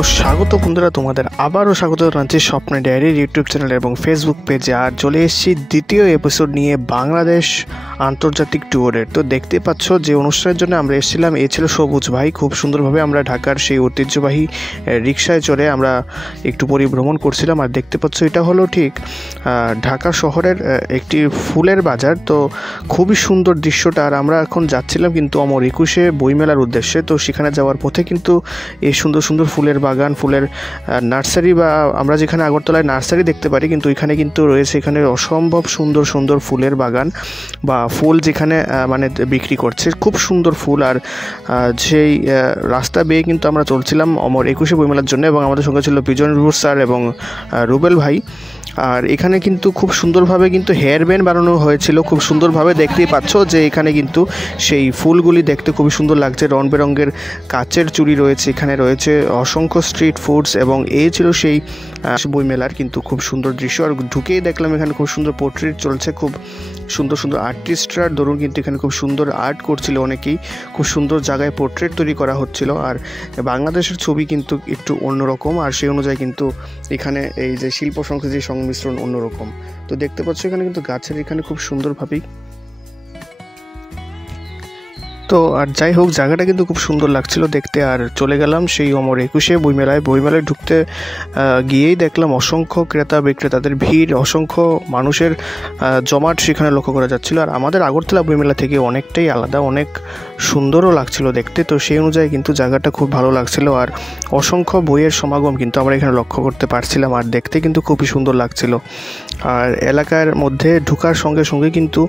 তো স্বাগত বন্ধুরা, তোমাদের আবারও স্বাগত জানাচ্ছি স্বপ্ন ডায়েরির ইউটিউব চ্যানেল এবং ফেসবুক পেজে। আর চলে এসেছি দ্বিতীয় এপিসোড নিয়ে বাংলাদেশ আন্তর্জাতিক ট্যুরের। তো দেখতে পাচ্ছ যে অনুষ্ঠানের জন্য আমরা এসেছিলাম, এ ছিল সবুজ ভাই। খুব সুন্দরভাবে আমরা ঢাকার সেই ঐতিহ্যবাহী রিকশায় চড়ে আমরা একটু পরিভ্রমণ করছিলাম। আর দেখতে পাচ্ছ এটা হলো ঠিক ঢাকা শহরের একটি ফুলের বাজার। তো খুবই সুন্দর দৃশ্যটা। আর আমরা এখন যাচ্ছিলাম কিন্তু অমর একুশে বইমেলার উদ্দেশ্যে। তো সেখানে যাওয়ার পথে কিন্তু এই সুন্দর সুন্দর ফুলের বাগান, ফুলের নার্সারি, বা আমরা যেখানে আগরতলায় নার্সারি দেখতে পারি, কিন্তু এখানে কিন্তু রয়েছে এখানে অসম্ভব সুন্দর সুন্দর ফুলের বাগান বা ফুল যেখানে মানে বিক্রি করছে খুব সুন্দর ফুল। আর সেই রাস্তা বেয়ে কিন্তু আমরা চলছিলাম অমর একুশে বইমেলার জন্য, এবং আমাদের সঙ্গে ছিল বিজন রুট স্যার এবং রুবেল ভাই। আর এখানে কিন্তু খুব সুন্দরভাবে কিন্তু হেয়ার ব্যান্ড বানানো হয়েছিল, খুব সুন্দরভাবে দেখতেই পাচ্ছ যে এখানে কিন্তু সেই ফুলগুলি দেখতে খুবই সুন্দর লাগছে। রং বেরঙের কাচের চুড়ি রয়েছে, এখানে রয়েছে অসংখ্য স্ট্রিট ফুডস, এবং এই ছিল সেই বইমেলার কিন্তু খুব সুন্দর দৃশ্য। আর ঢুকেই দেখলাম এখানে খুব সুন্দর পোর্ট্রেট চলছে, খুব সুন্দর সুন্দর আর্টিস্টরা ধরুন কিন্তু এখানে খুব সুন্দর আর্ট করছিল অনেকেই, খুব সুন্দর জায়গায় পোর্ট্রেট তৈরি করা হচ্ছিল। আর বাংলাদেশের ছবি কিন্তু একটু অন্যরকম, আর সেই অনুযায়ী কিন্তু এখানে এই যে শিল্প সংস্কৃতির সংমিশ্রণ অন্যরকম। তো দেখতে পাচ্ছ এখানে কিন্তু গাছের এখানে খুব সুন্দরভাবেই। তো আর যাই হোক, জায়গাটা কিন্তু খুব সুন্দর লাগছিল দেখতে। আর চলে গেলাম সেই অমর একুশে বইমেলায়। বইমেলায় ঢুকতে গিয়েই দেখলাম অসংখ্য ক্রেতা বিক্রেতাদের ভিড়, অসংখ্য মানুষের জমাট সেখানে লক্ষ্য করা যাচ্ছিল। আর আমাদের আগরতলা বইমেলা থেকে অনেকটাই আলাদা, অনেক সুন্দরও লাগছিল দেখতে। তো সেই অনুযায়ী কিন্তু জায়গাটা খুব ভালো লাগছিল। আর অসংখ্য বইয়ের সমাগম কিন্তু আমরা এখানে লক্ষ্য করতে পারছিলাম, আর দেখতে কিন্তু খুবই সুন্দর লাগছিল। আর এলাকার মধ্যে ঢোকার সঙ্গে সঙ্গে কিন্তু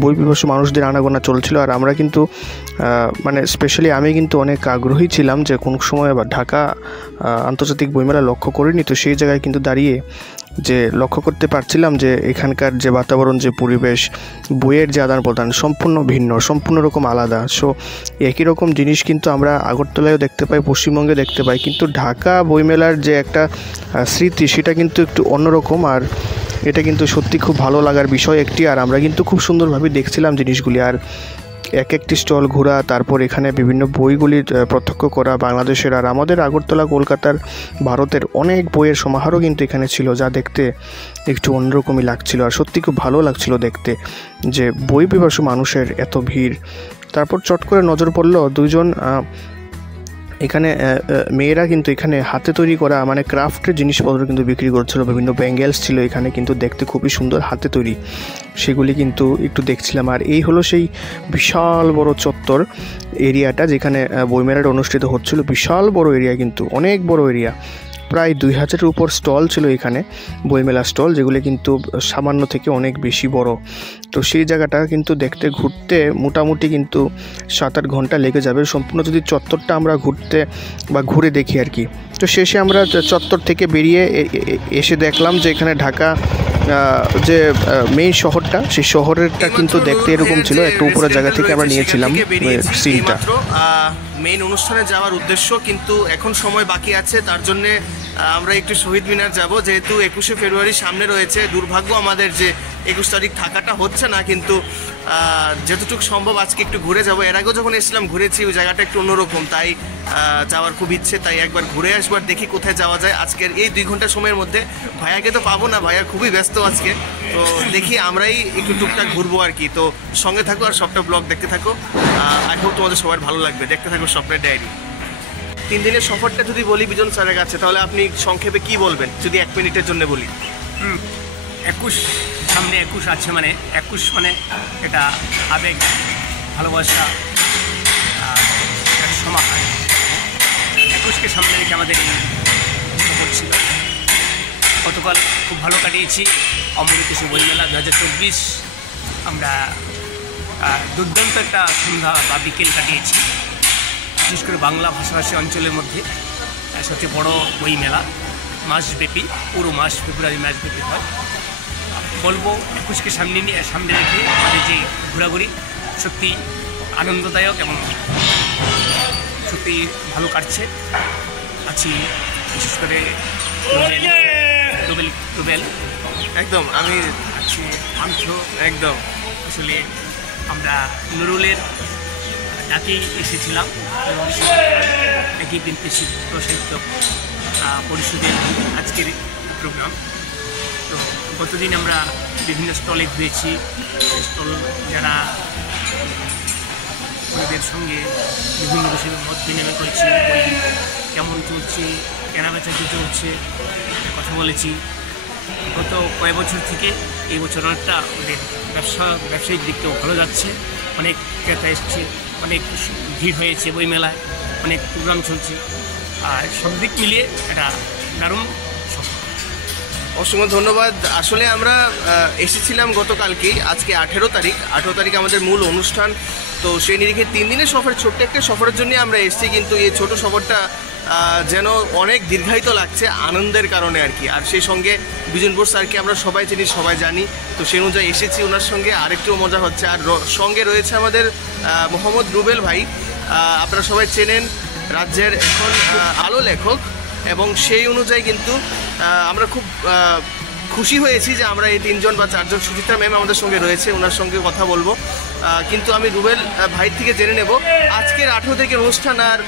বই পিপাসু মানুষদের আনাগোনা চলছিল। আর আমরা কিন্তু মানে স্পেশালি আমি কিন্তু অনেক আগ্রহী ছিলাম যে কোন সময় ঢাকা আন্তর্জাতিক বইমেলা লক্ষ্য করিনি। তো সেই জায়গায় কিন্তু দাঁড়িয়ে যে লক্ষ্য করতে পারছিলাম যে এখানকার যে বাতাবরণ, যে পরিবেশ, বইয়ের যে আদান প্রদান সম্পূর্ণ ভিন্ন, সম্পূর্ণ রকম আলাদা। সো একই রকম জিনিস কিন্তু আমরা আগরতলায়ও দেখতে পাই, পশ্চিমবঙ্গে দেখতে পাই, কিন্তু ঢাকা বইমেলার যে একটা স্মৃতি সেটা কিন্তু একটু অন্যরকম। আর এটা কিন্তু সত্যি খুব ভালো লাগার বিষয় একটি। আর আমরা কিন্তু খুব সুন্দরভাবে দেখছিলাম জিনিসগুলি। আর এক একটি স্টল ঘোরা, তারপর এখানে বিভিন্ন বইগুলি প্রত্যক্ষ করা বাংলাদেশের। আর আমাদের আগরতলা, কলকাতার, ভারতের অনেক বইয়ের সমাহারও কিন্তু এখানে ছিল, যা দেখতে একটু অন্যরকমই লাগছিল। আর সত্যি খুব ভালো লাগছিল দেখতে যে বই পিপাসু মানুষের এত ভিড়। তারপর চট করে নজর পড়লো দুইজন এখানে মেয়েরা কিন্তু এখানে হাতে তৈরি করা মানে ক্রাফটের জিনিসপত্র কিন্তু বিক্রি করছিল। বিভিন্ন ব্যাঙ্গেলস ছিল এখানে কিন্তু দেখতে খুবই সুন্দর, হাতে তৈরি, সেগুলি কিন্তু একটু দেখছিলাম। আর এই হলো সেই বিশাল বড় চত্বর এরিয়াটা যেখানে বইমেলাটা অনুষ্ঠিত হচ্ছিল। বিশাল বড় এরিয়া, কিন্তু অনেক বড় এরিয়া, প্রায় 2000-এর উপর স্টল ছিল এখানে, বইমেলা স্টল, যেগুলি কিন্তু সামান্য থেকে অনেক বেশি বড়। তো সেই জায়গাটা কিন্তু দেখতে ঘুরতে মোটামুটি কিন্তু 7-8 ঘন্টা লেগে যাবে সম্পূর্ণ যদি চত্বরটা আমরা ঘুরে দেখি আর কি। তো শেষে আমরা চত্বর থেকে বেরিয়ে এসে দেখলাম যে এখানে ঢাকা যে মেইন শহরটা, সেই শহরেরটা কিন্তু দেখতে এরকম ছিল। একটা উপরের জায়গা থেকে আমরা নিয়েছিলাম সিনটা। মেইন অনুষ্ঠানে যাওয়ার উদ্দেশ্য, কিন্তু এখন সময় বাকি আছে, তার জন্যে আমরা একটু শহীদ মিনার যাব। যেহেতু 21শে ফেব্রুয়ারি সামনে রয়েছে, দুর্ভাগ্য আমাদের যে 21 তারিখ থাকাটা হচ্ছে না, কিন্তু যতটুকু সম্ভব আজকে একটু ঘুরে যাব। এর আগেও যখন এসেছিলাম ঘুরেছি, ওই জায়গাটা একটু অন্যরকম, তাই যাওয়ার খুব ইচ্ছে। তাই একবার ঘুরে আসবার, দেখি কোথায় যাওয়া যায় আজকের এই 2 ঘন্টা সময়ের মধ্যে। ভাইয়াকে তো পাবো না, ভাইয়া খুবই ব্যস্ত আজকে। তো দেখি আমরাই একটু টুকটাক ঘুরবো আর কি। তো সঙ্গে থাকো আর সবটা ব্লগ দেখতে থাকো। আই হোপ তোমাদের সবার ভালো লাগবে। দেখতে থাকো স্বপ্নের ডায়েরি। 3 দিনের সফরটা যদি বলি বিজন স্যারের কাছে, তাহলে আপনি সংক্ষেপে কি বলবেন যদি 1 মিনিটের জন্য বলি? 21 সামনে 21 আছে, মানে 21 মানে এটা আবেগ, ভালোবাসা, এক সমাহার। 21কে সামনে রেখে আমাদের এই সফর ছিল। গতকাল খুব ভালো কাটিয়েছি অমর একুশে বইমেলা 2024। আমরা দুর্দান্ত একটা সন্ধ্যা বা বিকেল কাটিয়েছি। বিশেষ করে বাংলা ভাষাভাষী অঞ্চলের মধ্যে সবচেয়ে বড় বই মেলা, মাসব্যাপী, পুরো মাস, ফেব্রুয়ারি মাসব্যাপী হয়। বলবো 21কে সামনে রেখে আমাদের যে ঘোরাঘুরি সত্যি আনন্দদায়ক এবং সত্যি ভালো কাটছে। আছি বিশেষ করে রুবেল, একদম আমি আছি পান্থ, একদম। আসলে আমরা নুরুলের ডাকেই এসেছিলাম এবং একই দিন প্রসাহিত পরিষদের আজকের প্রোগ্রাম। তো গতদিন আমরা বিভিন্ন স্টলে ঘুরেছি, স্টল যারা ওদের সঙ্গে বিভিন্ন বিষয়ে মত বিনিময় করেছি, বই কেমন চলছে, কেনাবেচা কী চলছে কথা বলেছি। গত কয়েক বছর থেকে এই বছর অনেকটা ওদের ব্যবসায়িক দিকটাও ভালো যাচ্ছে, অনেক ক্রেতা এসছে, অনেক ভিড় হয়েছে বইমেলায়, অনেক প্রোগ্রাম চলছে, আর সব দিক মিলিয়ে একটা দারুণ সফর। অসংখ্য ধন্যবাদ। আসলে আমরা এসেছিলাম গতকালকেই, আজকে 18 তারিখ আমাদের মূল অনুষ্ঠান। তো সেই নিরিখে 3 দিনের সফর, ছোট্ট একটা সফরের জন্য আমরা এসেছি, কিন্তু এই ছোট সফরটা যেন অনেক দীর্ঘায়িত লাগছে আনন্দের কারণে আর কি। আর সেই সঙ্গে বিজন বোস স্যারকে আমরা সবাই চিনি, সবাই জানি, তো সেই অনুযায়ী এসেছি ওনার সঙ্গে, আরেকটু মজা হচ্ছে। আর সঙ্গে রয়েছে আমাদের মোহাম্মদ রুবেল ভাই, আপনারা সবাই চেনেন, রাজ্যের এখন আলো লেখক, এবং সেই অনুযায়ী কিন্তু আমরা খুব খুশি হয়েছি যে আমরা এই 3 জন বা 4 জন, সুচিত্রা ম্যাম আমাদের সঙ্গে রয়েছে, ওনার সঙ্গে কথা বলবো। কিন্তু আমি রুবেল ভাই থেকে জেনে নেব আজকের 18 তারিখের অনুষ্ঠান। আর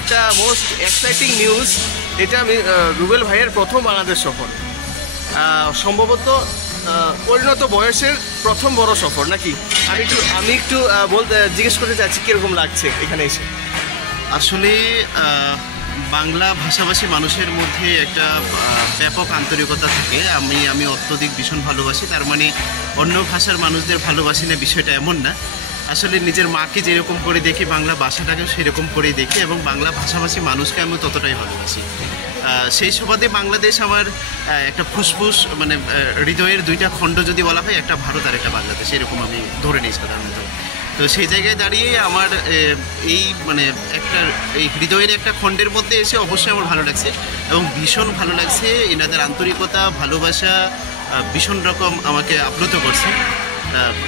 একটা মোস্ট এক্সাইটিং নিউজ, এটা আমি রুবেল ভাইয়ের প্রথম বাংলাদেশ সফর, সম্ভবত পরিণত বয়সের প্রথম বড় সফর নাকি? আমি একটু বলতে জিজ্ঞেস করতে চাচ্ছি কীরকম লাগছে এখানে এসে। আসলে বাংলা ভাষাভাষী মানুষের মধ্যে একটা ব্যাপক আন্তরিকতা থাকে। আমি অত্যধিক ভীষণ ভালোবাসি, তার মানে অন্য ভাষার মানুষদের ভালোবাসি না বিষয়টা এমন না। আসলে নিজের মাকে যেরকম করে দেখি, বাংলা ভাষাটাকেও সেরকম করেই দেখি, এবং বাংলা ভাষাভাষী মানুষকে আমি ততটাই ভালোবাসি। সেই সুবাদে বাংলাদেশ আমার একটা ফুসফুস, মানে হৃদয়ের 2টা খণ্ড যদি বলা হয়, একটা ভারত আর একটা বাংলাদেশ, এরকম আমি ধরে নিই সাধারণত। তো সেই জায়গায় দাঁড়িয়ে আমার এই মানে এই হৃদয়ের একটা খণ্ডের মধ্যে এসে অবশ্যই আমার ভালো লাগছে, এবং ভীষণ ভালো লাগছে। এনাদের আন্তরিকতা, ভালোবাসা ভীষণ রকম আমাকে আপ্লুত করছে।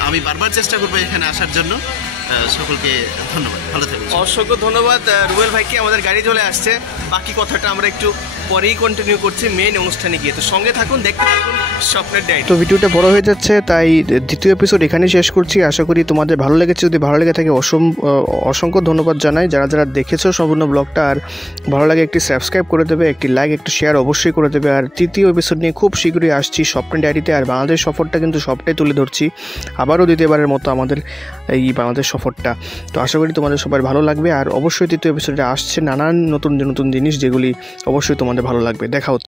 আমি বারবার চেষ্টা করবো এখানে আসার জন্য। সকলকে ধন্যবাদ, ভালো থাকবেন। অসংখ্য ধন্যবাদ রুবেল ভাইকে। আমাদের গাড়ি চলে আসছে, বাকি কথাটা আমরা একটু পরেই কন্টিনিউ করছি মেন অনুষ্ঠানে গিয়ে। তো সঙ্গে থাকুন, দেখতে থাকুন স্বপ্নের ডায়েরি। তো ভিডিওটা বড় হয়ে যাচ্ছে, তাই দ্বিতীয় এপিসোড এখানেই শেষ করছি। আশা করি তোমাদের ভালো লেগেছে। যদি ভালো লেগে থাকে অসংখ্য ধন্যবাদ জানাই যারা যারা দেখেছো সম্পূর্ণ ব্লগটা। আর ভালো লাগে একটি সাবস্ক্রাইব করে দেবে, একটি লাইক, একটু শেয়ার অবশ্যই করে দেবে। আর তৃতীয় এপিসোড নিয়ে খুব শীঘ্রই আসছি স্বপ্নের ডায়েরিতে। আর বাংলাদেশ সফরটা কিন্তু সবটাই তুলে ধরছি, আবারও দ্বিতীয়বারের মতো আমাদের এই বাংলাদেশ সফরটা। তো আশা করি তোমাদের সবার ভালো লাগবে। আর অবশ্যই তৃতীয় এপিসোডে আসছে নানান নতুন নতুন জিনিস, যেগুলি অবশ্যই তোমাদের ভালো লাগবে। দেখা হচ্ছে।